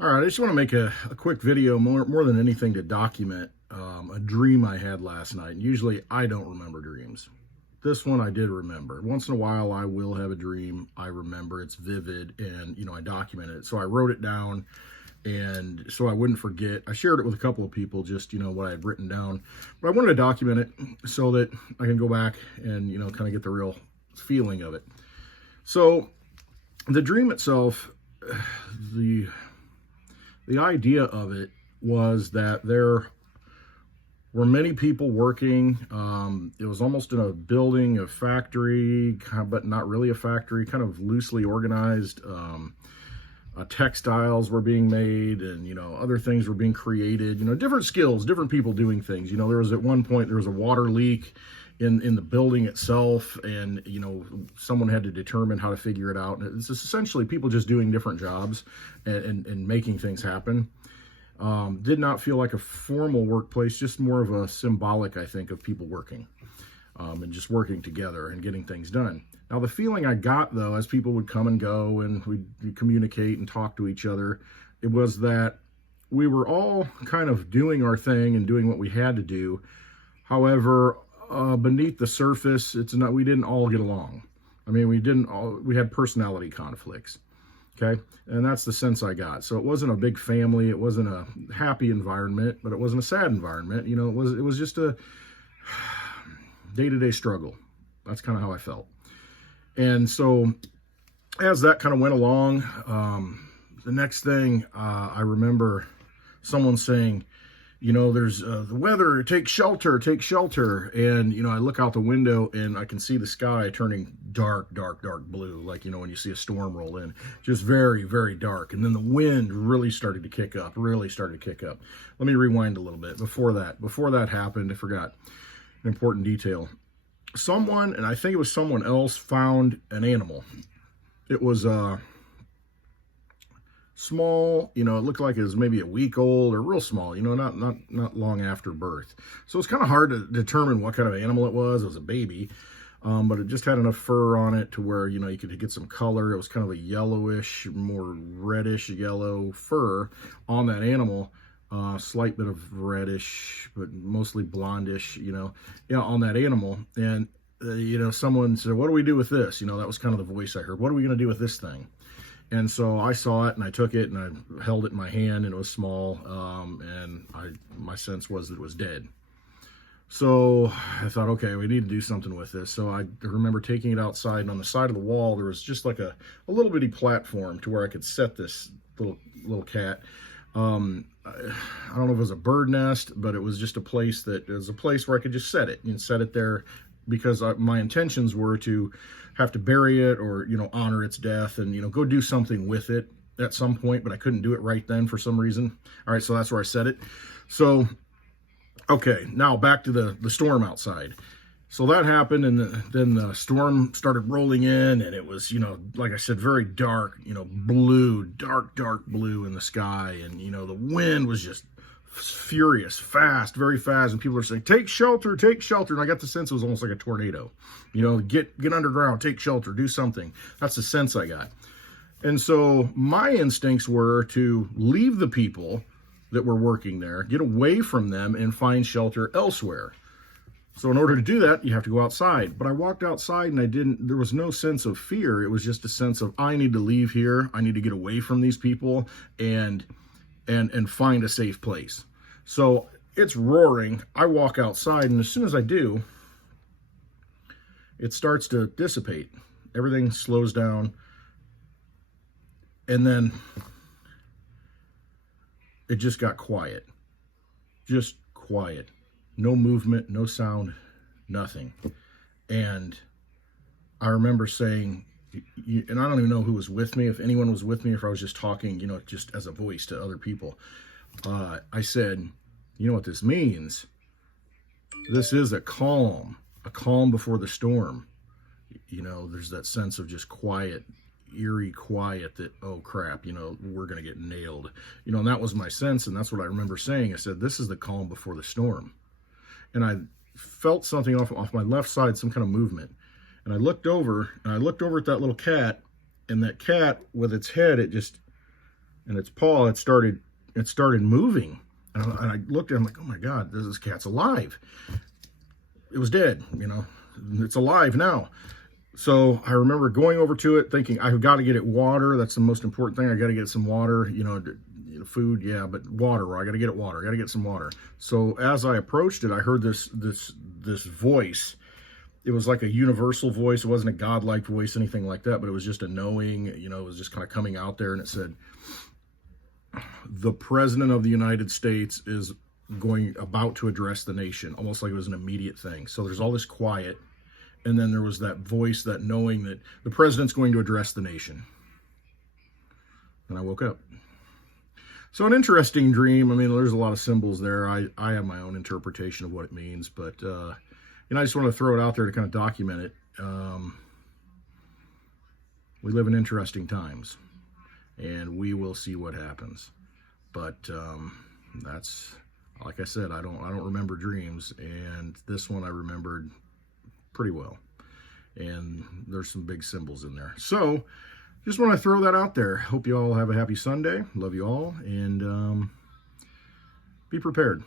All right, I just want to make a quick video more than anything to document a dream I had last night. And usually I don't remember dreams. This one I did remember. Once in a while I will have a dream I remember. It's vivid and, I document it. So I wrote it down and so I wouldn't forget. I shared it with a couple of people, just, what I had written down. But I wanted to document it so that I can go back and, kind of get the real feeling of it. So the dream itself, the idea of it was that there were many people working. It was almost in a building, a factory, but not really a factory, kind of loosely organized. Textiles were being made and, other things were being created, different skills, different people doing things. There was at one point, there was a water leak in the building itself, and someone had to determine how to figure it out. And it's essentially people just doing different jobs and making things happen. Did not feel like a formal workplace, just more of a symbolic, I think, of people working and just working together and getting things done. Now, the feeling I got, though, as people would come and go and we'd communicate and talk to each other, it was that we were all kind of doing our thing and doing what we had to do. However, beneath the surface, we didn't all get along. I mean, we had personality conflicts. Okay. And that's the sense I got. So it wasn't a big family. It wasn't a happy environment, but it wasn't a sad environment. It was just a day-to-day struggle. That's kind of how I felt. And so as that kind of went along, the next thing, I remember someone saying, there's the weather, take shelter. And, I look out the window and I can see the sky turning dark blue. Like, when you see a storm roll in, just very, very dark. And then the wind really started to kick up. Let me rewind a little bit. Before that happened, I forgot an important detail. Someone, and I think it was someone else, found an animal. It was, small, it looked like it was maybe a week old or real small, not long after birth. So it's kind of hard to determine what kind of animal it was. It was a baby, but it just had enough fur on it to where, you could get some color. It was kind of a yellowish, more reddish yellow fur on that animal. Slight bit of reddish, but mostly blondish, on that animal. And, someone said, what do we do with this? That was kind of the voice I heard. What are we going to do with this thing? And so I saw it and I took it and I held it in my hand, and it was small. And my sense was that it was dead. So I thought, okay, we need to do something with this. So I remember taking it outside, and on the side of the wall, there was just like a little bitty platform to where I could set this little cat. I don't know if it was a bird nest, but it was just a place where I could just set it there, because my intentions were to have to bury it or, honor its death and, go do something with it at some point, but I couldn't do it right then for some reason. All right. So that's where I set it. So, okay, now back to the storm outside. So that happened, and then the storm started rolling in, and it was, like I said, very dark, blue, dark blue in the sky. And, the wind was just furious, fast, very fast. And people are saying, take shelter. And I got the sense it was almost like a tornado, get underground, take shelter, do something. That's the sense I got. And so my instincts were to leave the people that were working there, get away from them, and find shelter elsewhere. So in order to do that, you have to go outside. But I walked outside and there was no sense of fear. It was just a sense of, I need to leave here. I need to get away from these people and find a safe place. So it's roaring. I walk outside, and as soon as I do, it starts to dissipate. Everything slows down. And then it just got quiet. Just quiet. No movement, no sound, nothing. And I remember saying, and I don't even know who was with me, if anyone was with me, if I was just talking, just as a voice to other people. I said, you know what this means? This is a calm before the storm. There's that sense of just quiet, eerie quiet that, oh crap, we're going to get nailed. And that was my sense, and that's what I remember saying. I said, this is the calm before the storm. And I felt something off my left side, some kind of movement. And I looked over at that little cat, and that cat with its head, it and its paw it started moving. And I looked at it, I'm like, oh my God, this cat's alive. It was dead, you know. It's alive now. So I remember going over to it thinking, I've got to get it water. That's the most important thing. I got to get some water, you know, food, yeah, but water. I got to get it water. I got to get some water. So as I approached it, I heard this voice. It was like a universal voice. It wasn't a godlike voice, anything like that, but it was just a knowing, you know, it was just kind of coming out there, and it said, the President of the United States is about to address the nation, almost like it was an immediate thing. So there's all this quiet, and then there was that voice, that knowing that the president's going to address the nation. And I woke up. So an interesting dream. I mean, there's a lot of symbols there. I have my own interpretation of what it means, but you know, I just want to throw it out there to kind of document it. We live in interesting times, and we will see what happens. But that's, like I said, I don't remember dreams, and this one I remembered pretty well. And there's some big symbols in there. So just want to throw that out there. Hope you all have a happy Sunday. Love you all, and be prepared.